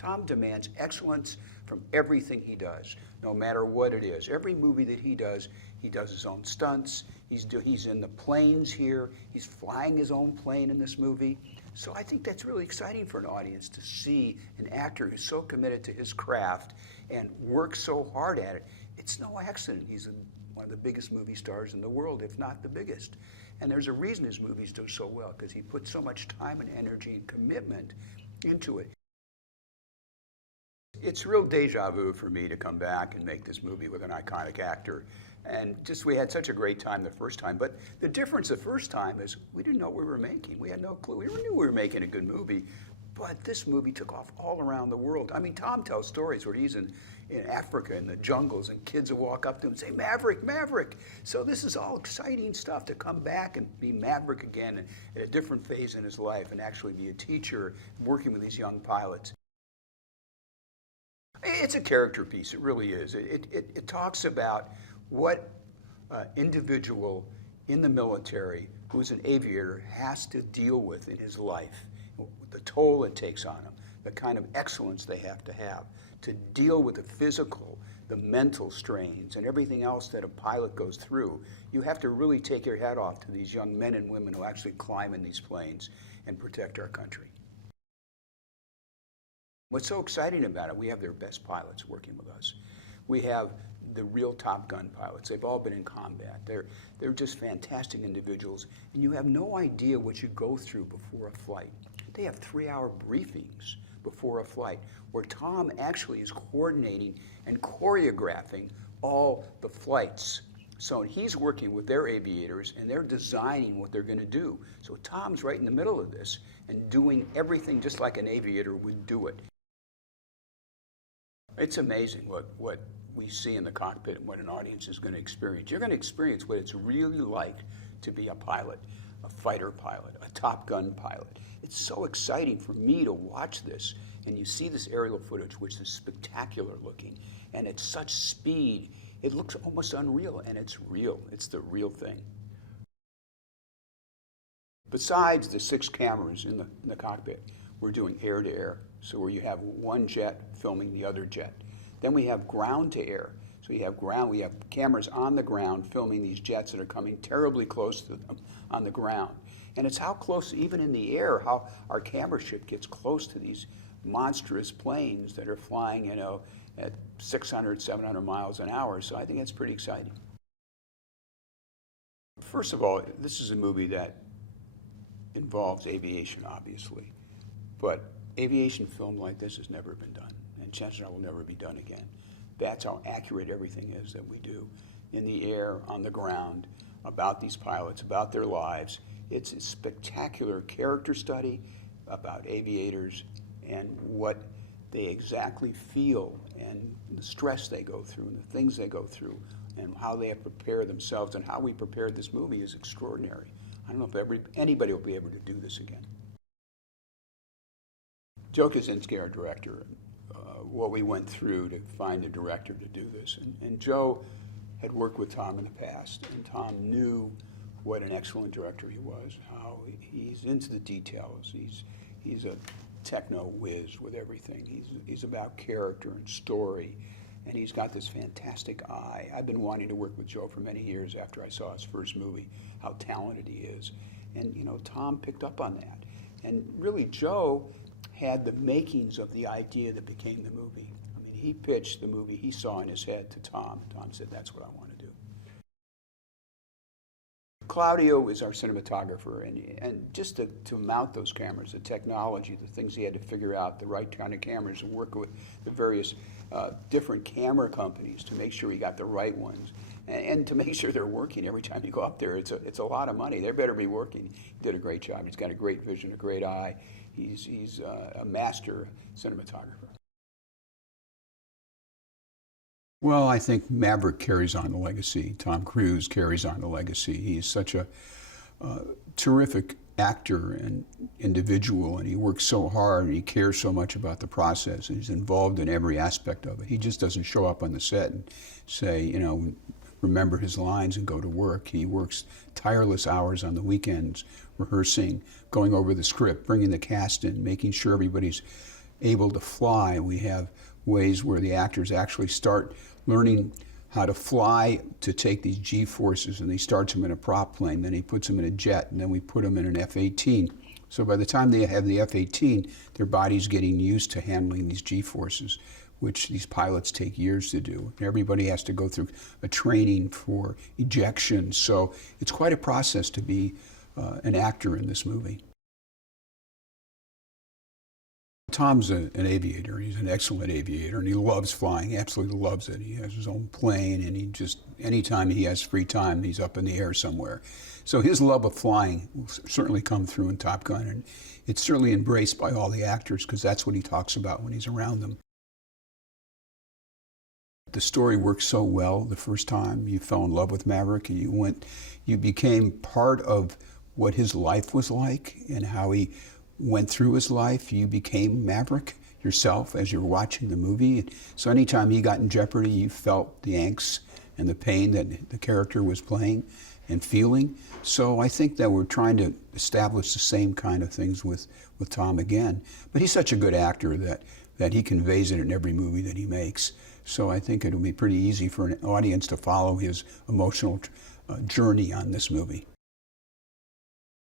Tom demands excellence from everything he does, no matter what it is. Every movie that he does his own stunts. He's in the planes here. He's flying his own plane in this movie. So I think that's really exciting for an audience to see an actor who's so committed to his craft and works so hard at it. It's no accident he's one of the biggest movie stars in the world, if not the biggest. And there's a reason his movies do so well, because he puts so much time and energy and commitment into it. It's real deja vu for me to come back and make this movie with an iconic actor. And just, we had such a great time the first time. But the difference the first time is we didn't know what we were making. We had no clue. We knew we were making a good movie. But this movie took off all around the world. I mean, Tom tells stories where he's in Africa in the jungles, and kids will walk up to him and say, Maverick, Maverick. So this is all exciting stuff to come back and be Maverick again at a different phase in his life and actually be a teacher working with these young pilots. It's a character piece, it really is. It talks about what individual in the military who's an aviator has to deal with in his life, the toll it takes on him, the kind of excellence they have to deal with the physical, the mental strains, and everything else that a pilot goes through. You have to really take your hat off to these young men and women who actually climb in these planes and protect our country. What's so exciting about it, we have their best pilots working with us. We have the real Top Gun pilots. They've all been in combat. They're just fantastic individuals, and you have no idea what you go through before a flight. They have 3-hour briefings before a flight where Tom actually is coordinating and choreographing all the flights. So he's working with their aviators, and they're designing what they're going to do. So Tom's right in the middle of this and doing everything just like an aviator would do it. It's amazing what we see in the cockpit and what an audience is going to experience. You're going to experience what it's really like to be a pilot, a fighter pilot, a Top Gun pilot. It's so exciting for me to watch this, and you see this aerial footage, which is spectacular looking, and it's such speed. It looks almost unreal, and it's real. It's the real thing. Besides the 6 cameras in the cockpit, we're doing air-to-air, so where you have one jet filming the other jet. Then we have ground-to-air, so you have we have cameras on the ground filming these jets that are coming terribly close to them on the ground. And it's how close, even in the air, how our camera ship gets close to these monstrous planes that are flying, at 600, 700 miles an hour. So I think it's pretty exciting. First of all, this is a movie that involves aviation, obviously. But aviation film like this has never been done, and chances are will never be done again. That's how accurate everything is that we do in the air, on the ground, about these pilots, about their lives. It's a spectacular character study about aviators and what they exactly feel and the stress they go through and the things they go through and how they have to prepare themselves, and how we prepared this movie is extraordinary. I don't know if anybody will be able to do this again. Joe Kosinski, our director, what we went through to find a director to do this. And Joe had worked with Tom in the past, and Tom knew what an excellent director he was, how he's into the details. He's a techno whiz with everything. He's about character and story, and he's got this fantastic eye. I've been wanting to work with Joe for many years after I saw his first movie, how talented he is. And Tom picked up on that. And really, Joe had the makings of the idea that became the movie. I mean, he pitched the movie he saw in his head to Tom. Tom said, that's what I want to do. Claudio is our cinematographer, and just to mount those cameras, the technology, the things he had to figure out, the right kind of cameras, and work with the various different camera companies to make sure he got the right ones, and to make sure they're working every time you go up there. It's a lot of money. They better be working. He did a great job. He's got a great vision, a great eye. He's a master cinematographer. Well, I think Maverick carries on the legacy. Tom Cruise carries on the legacy. He's such a terrific actor and individual, and he works so hard, and he cares so much about the process, and he's involved in every aspect of it. He just doesn't show up on the set and say, remember his lines and go to work. He works tireless hours on the weekends, rehearsing, going over the script, bringing the cast in, making sure everybody's able to fly. We have ways where the actors actually start learning how to fly to take these G-forces, and he starts them in a prop plane, then he puts them in a jet, and then we put them in an F-18. So by the time they have the F-18, their body's getting used to handling these G-forces, which these pilots take years to do. Everybody has to go through a training for ejection, so it's quite a process to be an actor in this movie. Tom's an aviator. He's an excellent aviator, and he loves flying, absolutely loves it. He has his own plane, and he just, anytime he has free time, he's up in the air somewhere. So his love of flying will certainly come through in Top Gun, and it's certainly embraced by all the actors because that's what he talks about when he's around them. The story worked so well the first time you fell in love with Maverick. You became part of what his life was like and how he went through his life. You became Maverick yourself as you're watching the movie. So anytime he got in jeopardy, you felt the angst and the pain that the character was playing and feeling. So I think that we're trying to establish the same kind of things with Tom again. But he's such a good actor that he conveys it in every movie that he makes. So I think it'll be pretty easy for an audience to follow his emotional journey on this movie.